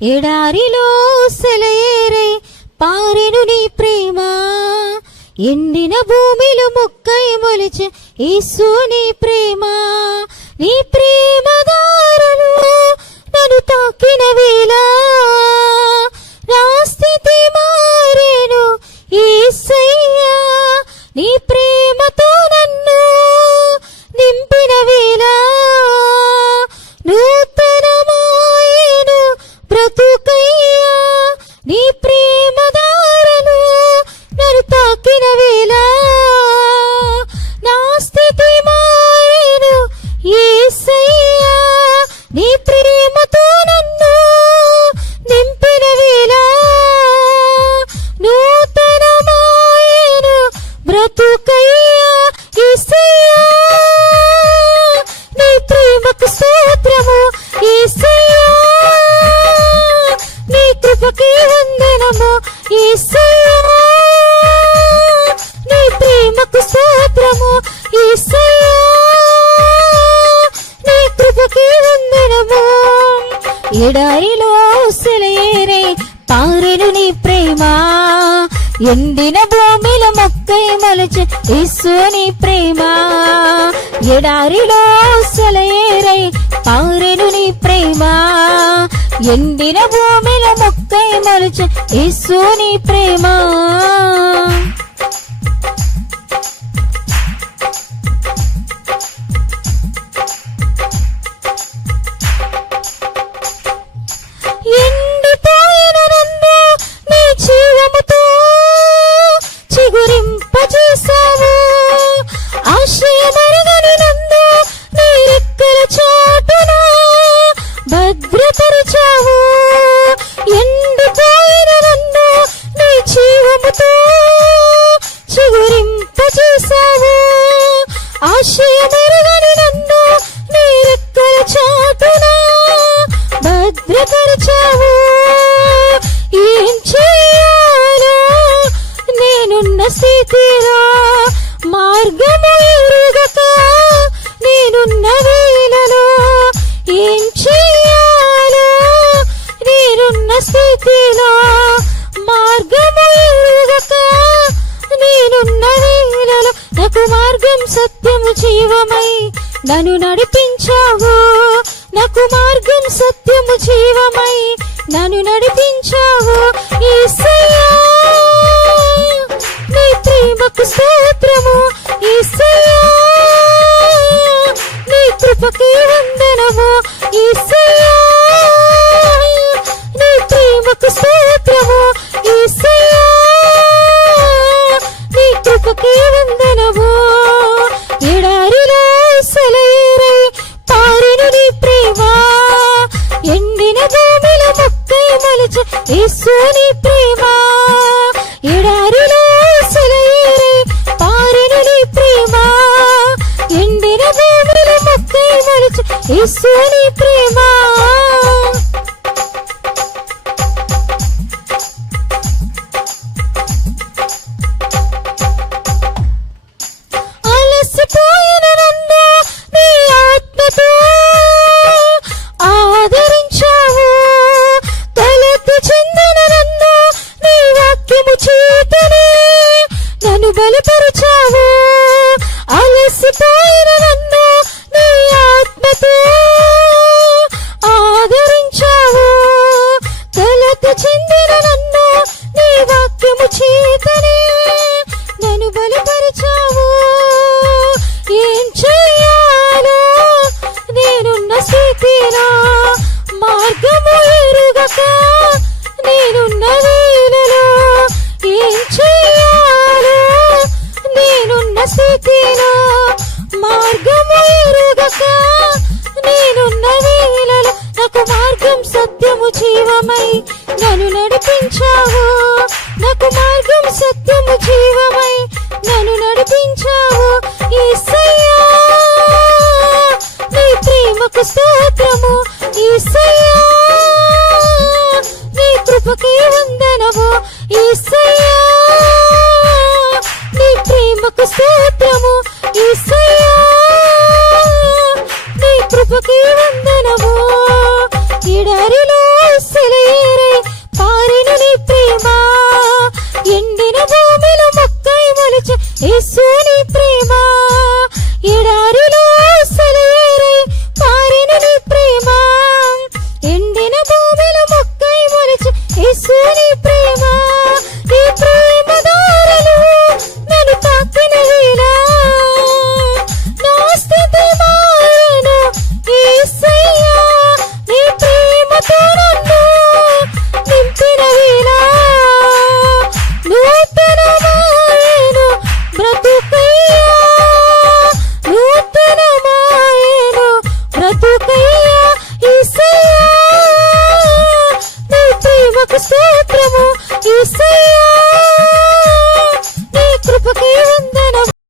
ఎడారిలో సెలయేరై పారెను నీ ప్రేమ, ఎండిన భూమిలో మొక్కై మొలిచే యేసు నీ ప్రేమ. నీ ప్రేమ దారులు నన్ను తాకిన వేళ నా స్థితి మారేను యేసయ్యా. నీ ప్రేమతో నన్ను నింపిన వేళ నూతనమాయేను బ్రతుకయ్యా. నీ ప్రేమ దారులు నన్ను తాకిన వేళ నా స్థితి మారేను యేసయ్యా. నీ ప్రేమతో నన్ను నింపిన వేళ నూతనమాయేను బ్రతుకయ్యా. యేసయ్యా నీ ప్రేమకు స్తోత్రము, యేసయ్యా నీ కృపకి వందనము, యేసయ్యా నీ ప్రేమకు స్తోత్రము, యేసయ్యా నీ కృపకి వందనము. ఎడారిలో సెలయేరై పారెను నీ ప్రేమ, ఎండిన భూమిలో మొక్కై మొలచే యేసు నీ ప్రేమ. ఎడారిలో సెలయేరై పారెను నీ ప్రేమ, ఎండిన భూమిలో మొక్కై మొలచే యేసు నీ ప్రేమ. ఎండిపోయిన నన్ను నీ జీవముతో చిగురింపజేశావు, ఆశ్రయమరగని నన్ను నీ రెక్కల చాటున భద్రపరిచావు. ఎండిపోయిన నన్ను నీ జీవముతో చిగురింపజేశావు, ఆశ్రయమరగని నన్ను నీ రెక్కల చాటున భద్రపరిచావు. ఏం చెయ్యాలో నేనున్న స్థితిలో మార్గము ఎరుగక నేనున్న వేళలో, ఏం చెయ్యాలో నేనున్న స్థితిలో మార్గము ఎరుగక నేనున్న వేళలో, నాకు మార్గం సత్యము జీవమై నన్ను నడిపించావు. నాకు మార్గం సత్యము జీవమై నన్ను నడిపించావు. యేసయ్యా నీ ప్రేమకు స్తోత్రము, యేసయ్యా నీ కృపకి వందనము, యేసయ్యా నీ ప్రేమకు స్తోత్రము, యేసయ్యా నీ కృపకి వందనము. ఎడారిలో సెలయేరై పారెను నీ ప్రేమ, ఎండిన భూమిలో మొక్కై మొలిచే యేసు నీ ప్రేమ. ఎడారిలో సెలయేరై పారెను నీ ప్రేమ, ఎండిన భూమిలో మొక్కై మొలిచే యేసు నీ ప్రేమ. అలసిపోయిన నన్ను నీ ఆత్మతో ఆదరించావు, కలత చెందిన నన్ను నీ వాక్యము చేతనే నన్ను బలపరిచావు. అలసిపోయిన నన్ను నీ ఆత్మతో ఆదరించావు, కలత చెందిన నన్ను నీ వాక్యము చేతనే నన్ను బలపరిచావు. ఏం చెయ్యాలో నేనున్న స్థితిలో మార్గము ఎరుగక నేనున్న వేళలో, ఏం చెయ్యాలో నేనున్న స్థితిలో మార్గము ఎరుగక నేనున్న వేళలో, నాకు మార్గం సత్యము జీవమై నన్ను నడిపించావు. నాకు మార్గం సత్యము జీవమై నన్ను నడిపించావు. యేసయ్యా నీ ప్రేమకు స్తోత్రము, యేసయ్యా